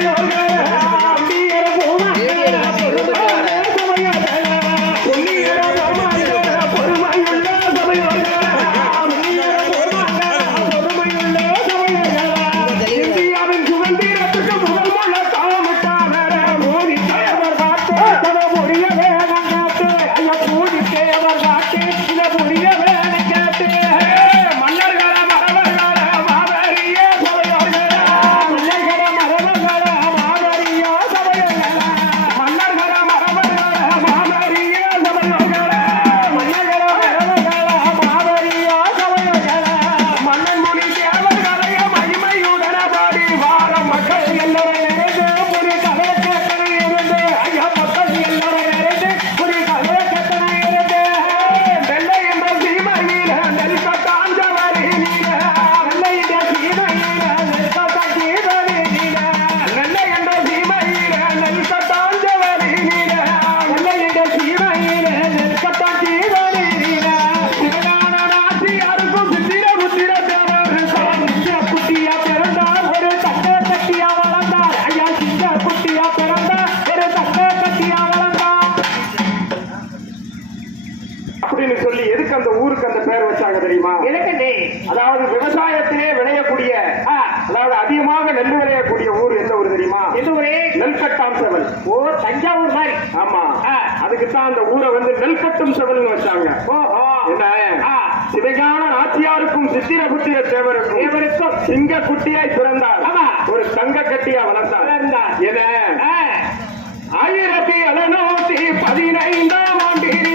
Hallelujah. விளையக்கூடிய ஊர் எந்த ஊர் தெரியுமா? எந்த ஊரே? நெல்கட்டாம் செவல். ஓ தஞ்சாவூர் மாதிரி. ஆமா. அதுக்குத்தான் அந்த ஊரை வந்து நெல்கட்டும் செவல்னு வச்சாங்க. என்ன? சிவகான நாச்சியாருக்கும் சித்திர புத்திர தேவருக்கும் தேவருக்கும். சிங்க குட்டியாய் பிறந்தார் ஒரு தங்க கட்டியா வளர்ந்தார் என ஆயிரத்தி எழுநூத்தி பதினைந்தாம் ஆண்டிலே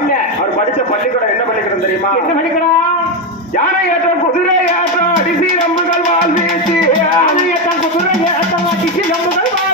என்ன? அவர் படிச்ச பள்ளிக்கூடம் என்ன பள்ளிக்கூடம் தெரியுமா? என்ன பள்ளிக்கூடம்? யானை ஏற்றம் குதிரை ஏற்றம் அடிசி நம்புகள் வாழ்வீச்சு. யானை ஏற்றம் குதிரை ஏற்றம் அடிசி நம்புகள் வாழ்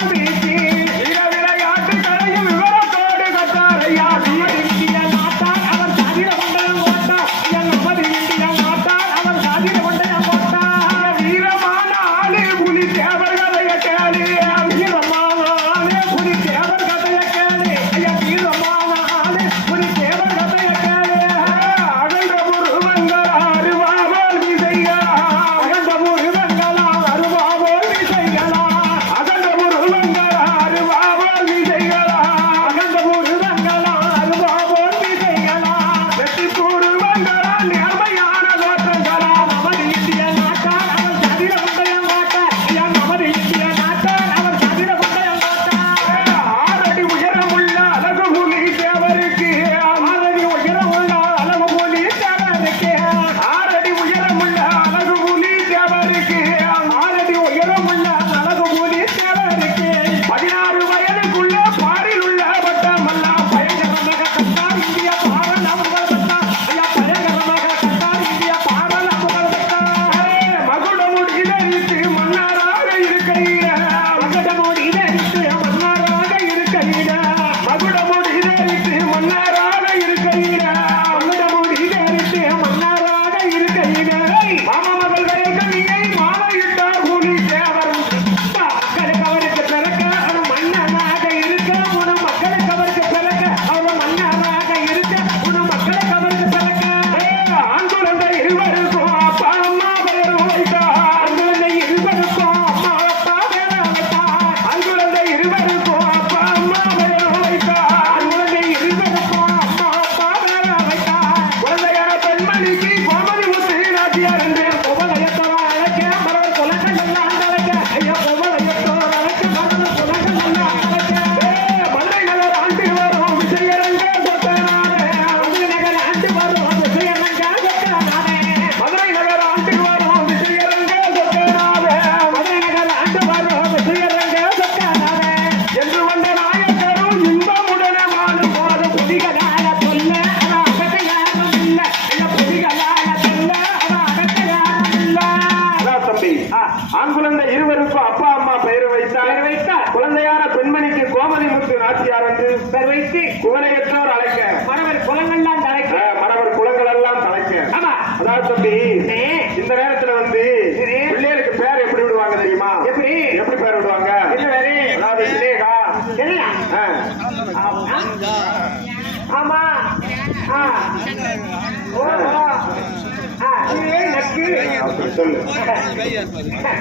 ஆமா.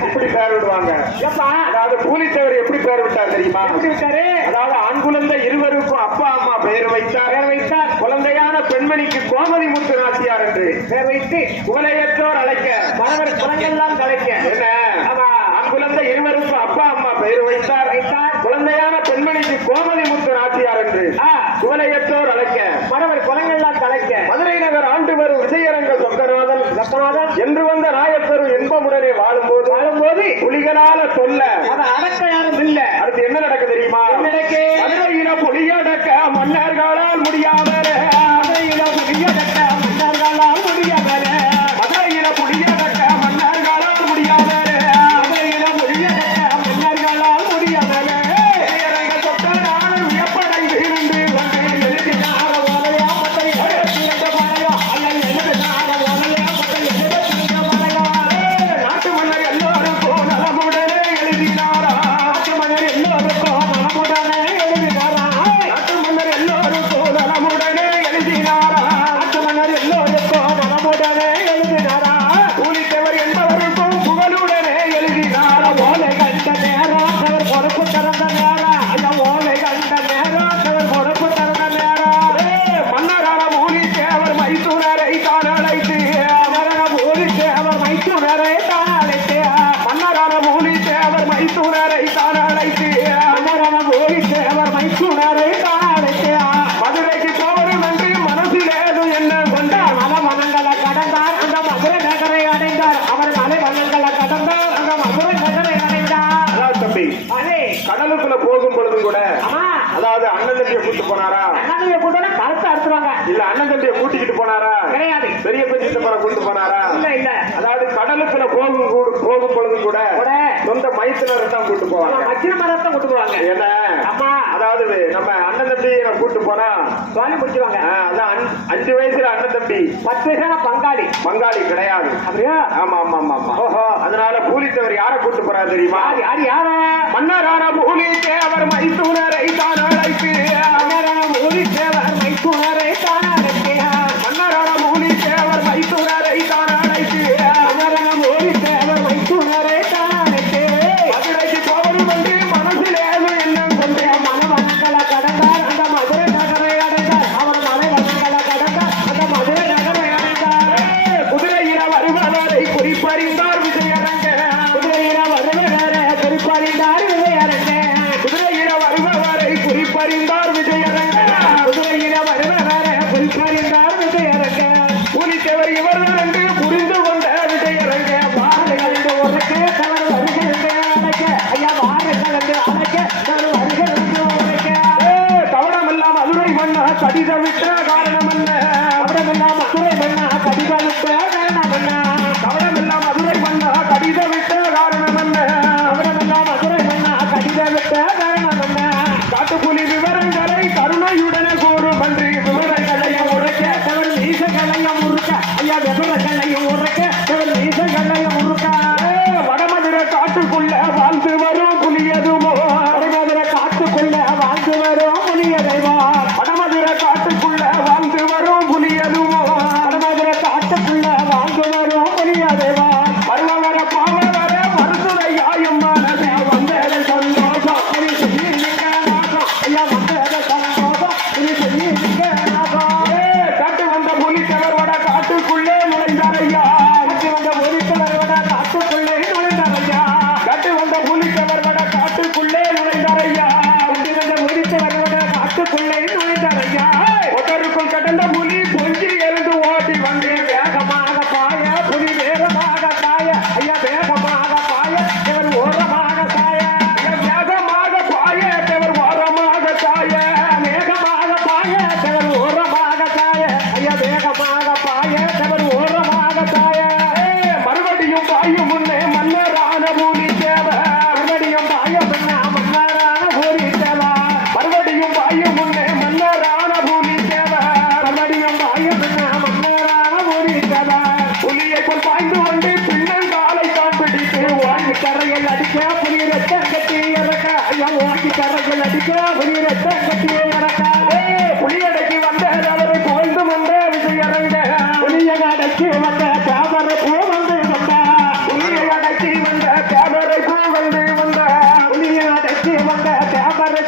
எப்படி பேர் விடுவாங்க தெரியுமா? விட்டாரு? ஆண் குழந்தை இருவருக்கும் அப்பா அம்மா பெயர் வைத்தார். பெயர் வைத்தார். குழந்தையான பெண்மணிக்கு கோமதி முத்து நாட்டியார் என்று. பெயர் வைத்து உலகத்தோர் அழைக்க. கணவர் குழந்தையெல்லாம் கலைக்க. என்ன? ஆண் குழந்தை இருவருக்கும் அப்பா அம்மா பெயர் வைத்தார். குழந்தையான பெண்மணிக்கு கோமதி முத்து நாட்டியார் என்று. கோலையற்றோர் அழைக்க பறவர் குலங்கள்லாம் கலைக்க மதுரை நகர் ஆண்டு வரும் விஜயரங்கள் சொக்கநாதன் சொக்கநாதன் என்று வந்த ராயப்பெரும் இன்பமுடனே வாழும்போது வாழும்போது புலிகளால சொல்ல அதை அடக்க யாரும் இல்ல. அடுத்து என்ன நடக்க தெரியுமா? மதுரையில புலியடக்க மன்னர்களால் முடியாது முடிச்சிருவாங்க ஏன்னா ஆமா அதாவது நம்ம அண்ணன் தம்பி கூட்டு போனா சுவாமி முடிச்சிருவாங்க. அதான் அஞ்சு வயசுல அண்ணன் தம்பி. பத்து வயசான பங்காளி. பங்காளி கிடையாது. அப்படியா? ஆமா ஆமா ஆமா ஆமா. ஓஹோ. அதனால பூலித்தவர் யார கூட்டு போறா தெரியுமா? யார் யாரா மன்னாரான பூலி தேவர் மைசூரரை தான் அழைத்து மன்னாரான பூலி தேவர் ಶ್ರೀಮಂತರಿಂದ திருவரோமுனிய தேவா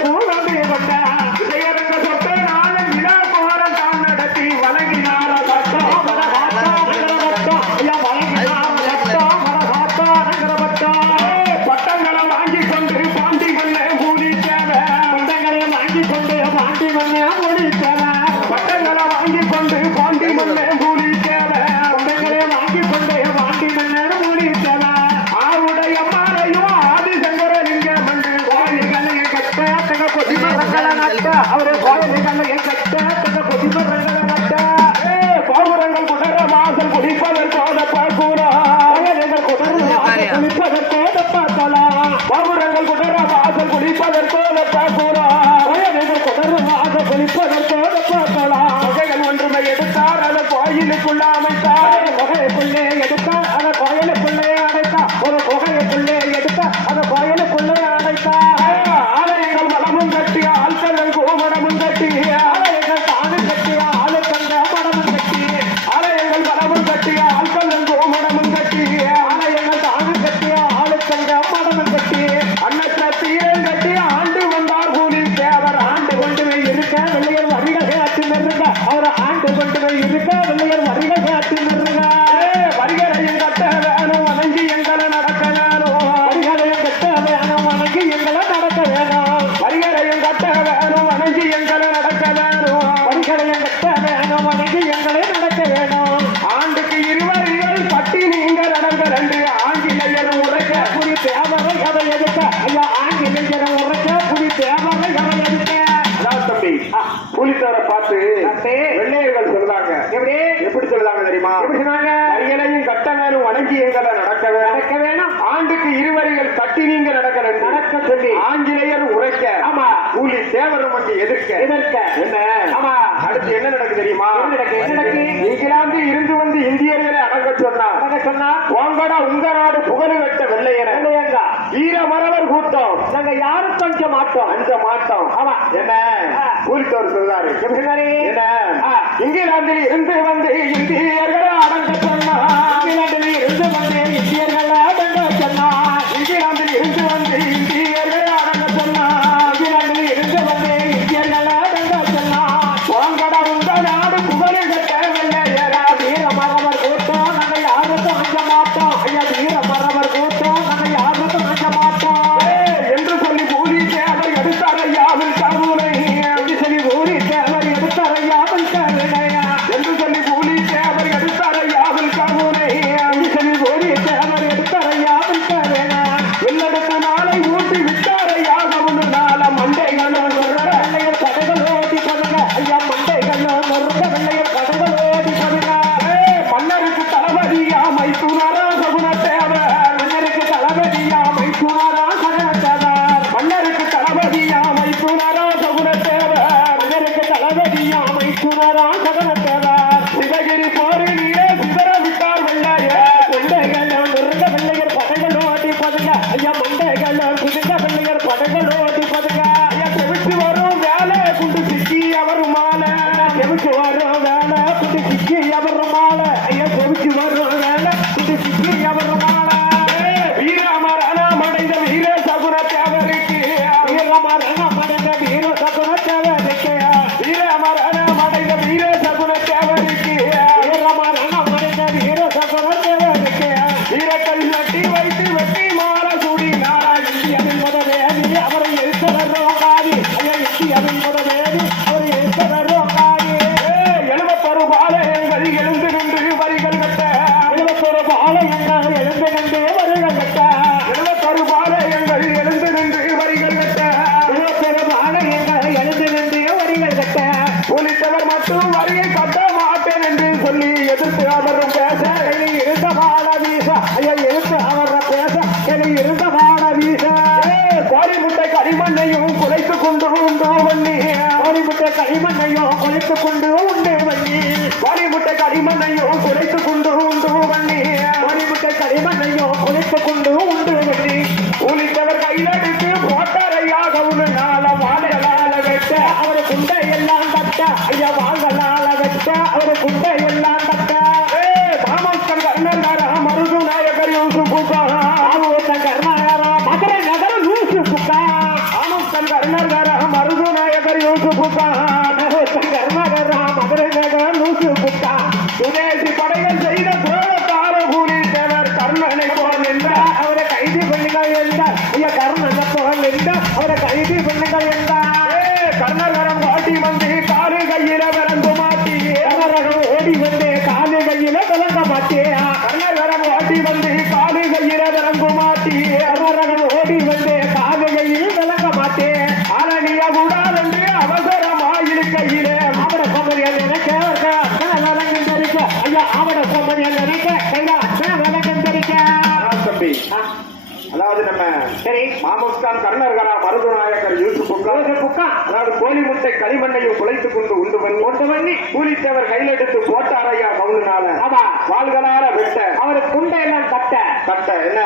பூரம்பேற்பட்டார் எப்படா உங்க நாடு புகழு கட்ட வெள்ளையர் வீரமரவர் கூட்டம். நாங்க யாரும் கொஞ்சம் மாட்டோம். அந்த மாட்டோம். ஆமா. என்ன? கூலித்தவர் சொல்றாரு. என்ன? இங்கிலாந்தில் இருந்து வந்து இந்தியர்கள் அடங்க சொன்னா இங்கிலாந்தில் இருந்து மாறிமுட்டை களிமண்ணையும் குறைத்து கொண்டு உண்டு வண்ணி மாறிமுட்டை களிமண்ணையும் குறைத்து கொண்டு உண்டு வண்ணி மாறிமுட்டை களிமண்ணையும் குறைத்து கொண்டு கொண்ட களிமண்ணையும் குலைத்துக் கொண்டு உண்டு பண்ணி கூலித்தவர் கையிலெடுத்து போட்டாரையா கவுனால ஆமா. வாள்களால வெட்ட. அவருக்கு குண்டை எல்லாம் கட்ட கட்ட என்ன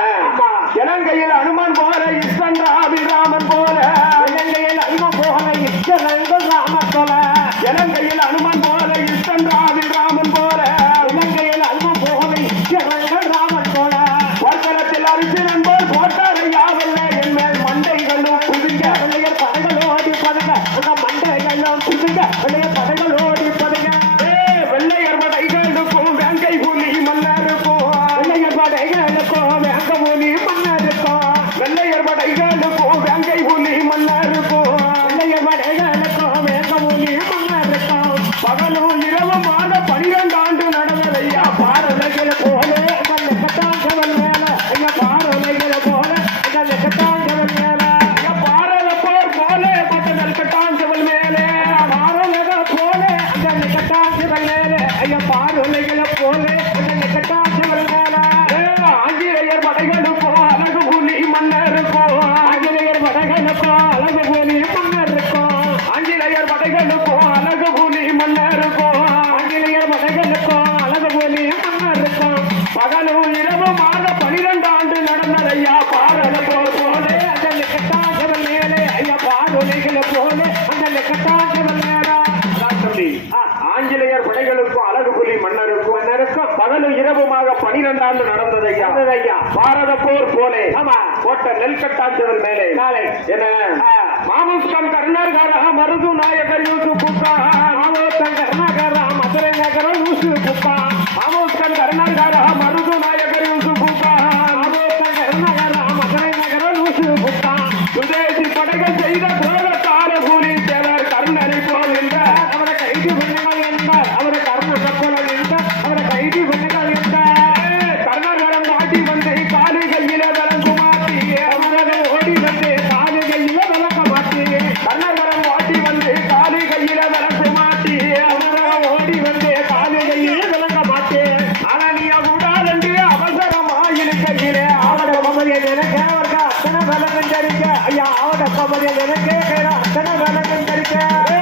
இளங்கையில் அனுமான் போற ஓட்ட நெல்கட்டாஞ்சவர் மேலே. நாளை என்ன? மாமுஸ்கம் கர்ணாகாரா மருது நாயகர் யூசு புப்பா மாமோஸ்கம் கர்ணாகாரா மதுரை நகரம் யூசு புப்பா மாமோஸ்கம் கர்ணாகாரா தேவர்கள் அத்தனை பலங்கள் தரிக்க. ஐயா ஆவட கபடியில் எனக்கே கைரா அத்தனை பலங்கள் தரிக்க.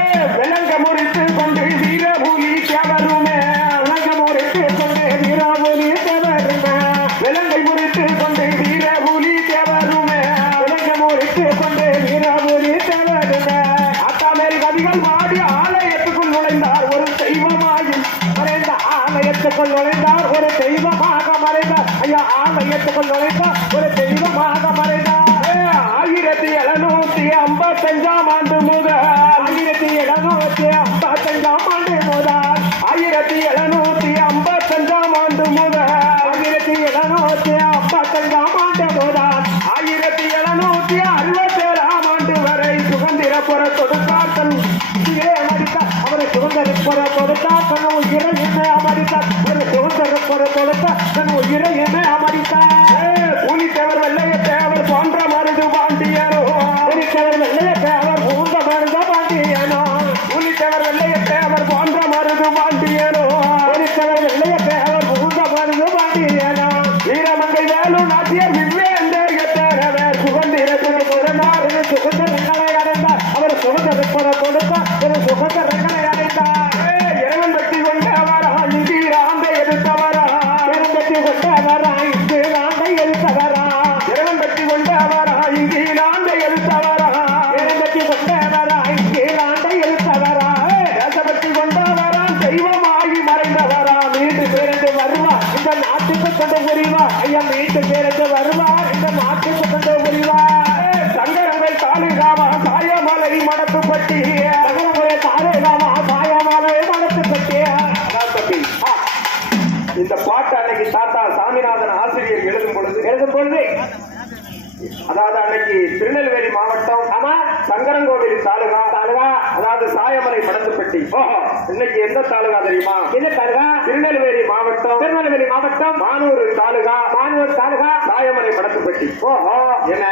ஓஹோ. என்ன?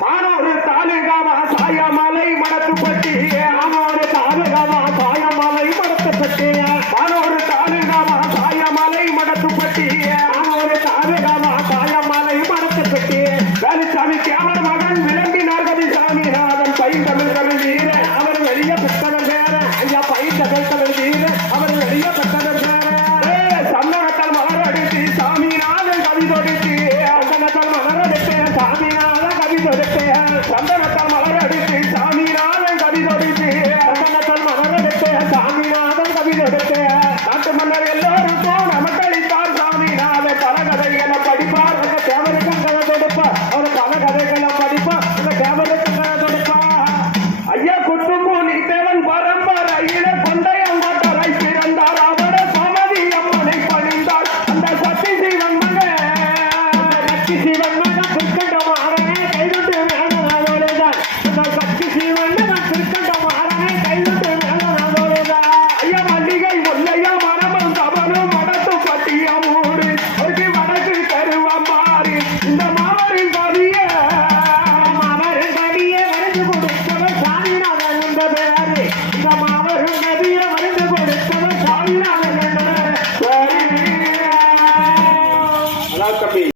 மானூர் தாலுகாவா சாயமலை மடத்துப்பட்டி. மானூர் தாலுகாவா சாயமலை மடத்தப்பட்டு. மானூர் தாலுகாவா சாயமலை மடத்துப்பட்டி. மானூர் தாலுகாவா